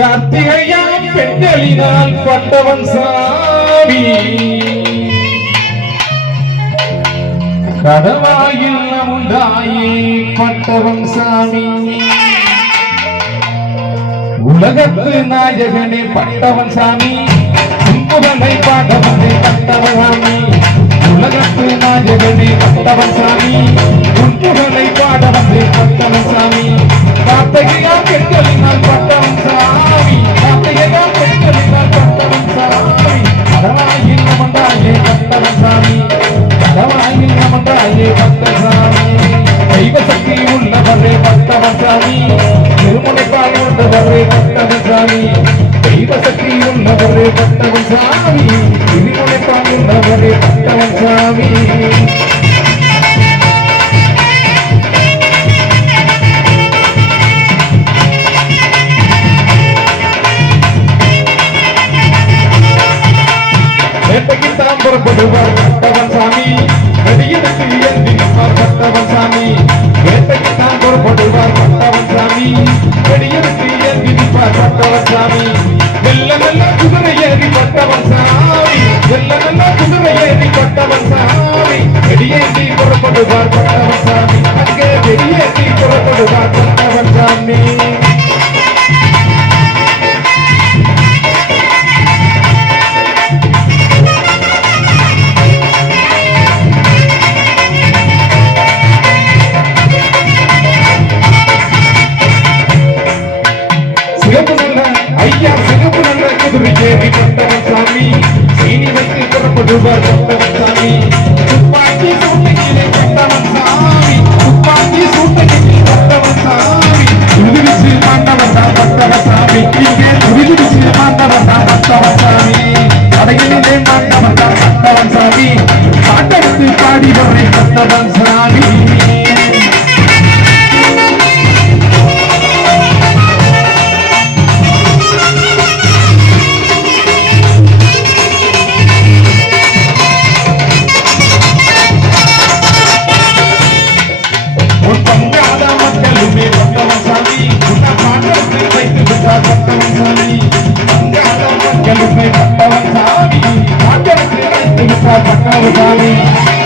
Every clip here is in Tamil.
கார்த்திகையா பெண்களினால் பட்டவன் சாமி கடவாயில் உண்டாயே பட்டவன் சாமி உலகத்து நாயகனே பட்டவன் சாமி புகழை பாட வந்தே பட்டவன் சாமி உலகத்து நாயகனே பட்டவன் சாமி புகழை பாட வந்தே பட்டவன் சாமி கார்த்திகையா பெண்களினால் பட்டவன் சாமி கார்த்திகையா பெண்களினால் பட்டவன் சாமி கடவாயில் நமந்தாயே பட்டவன் சாமி கடவாயில் நமந்தாயே பட்டவன் சாமி தெய்வ சக்தி உள்ளவரே பட்டவன் சாமி திருமுனைப்பால் உள்ளவரே பட்டவன் சாமி தெய்வ சக்தி உள்ளவரே பட்டவன் சாமி திருமுனைப்பால் உள்ளவரே பட்டவன் சாமி புறப்படுவார் பட்டவன் சாமி வெடியெடுத்து ஏந்தி நிற்பார் பட்டவன் சாமி வேட்டைக்கு தான் புறப்படுவார் பட்டவன் சாமி வெடியெடுத்து ஏந்தி நிற்பார் பட்டவன் சாமி வெள்ள நல்ல குதிரை ஏறி பட்டவன் சாமி வெள்ள நல்ல குதிரை ஏறி பட்டவன் சாமி வெடியேந்தி புறப்படுவார் பட்டவன் சாமி அங்கே வெடியேந்தி புறப்படுவார் பட்டவன் சாமி ஐயா சிகப்பு நல்ல குதிரை ஏறி பட்டவன் சாமி சீனி வைத்து புறப்படுவார் பட்டவன் சாமி துப்பாக்கி சூட்டையிலே பட்டவன் சாமி துப்பாக்கி சூட்டையிலே பட்டவன் சாமி துடிச்சு மாண்டவன் தான் பட்டவன் சாமி இங்கே துடிச்சு மாண்டவன் தான் பட்டவன் சாமி கடையிலே மாண்டவன் தான் பட்டவன் சாமி பாட்டெடுத்து பாடி வரை பட்டவன் சாமி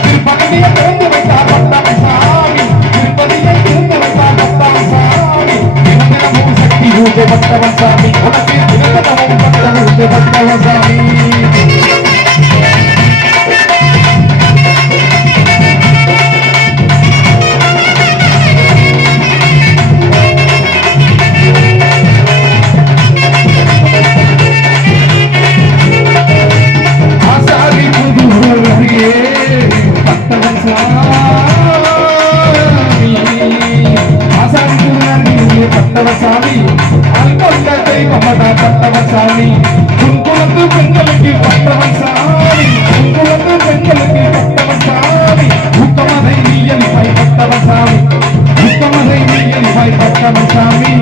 திருப்பதியை திறந்து வைத்தார் பட்டவன் சாமி திருப்பதியை திறந்து வைத்தார் பட்டவன் சாமி தினமும் சக்தி ஊட்டு பட்டவன் சாமி உனக்கு தினமும் பட்டவன் சாமி சாமி அல்பொண்ட தெய்வமடா பட்டவன் சாமி குங்குளத்து பெண்களுக்கு பட்டவன் சாமி குங்குளத்து பெண்களுக்கு பட்டவன் சாமி உத்தமதை நீயலிவாய் பட்டவன் சாமி உத்தமதை நீயலிவாய் பட்டவன் சாமி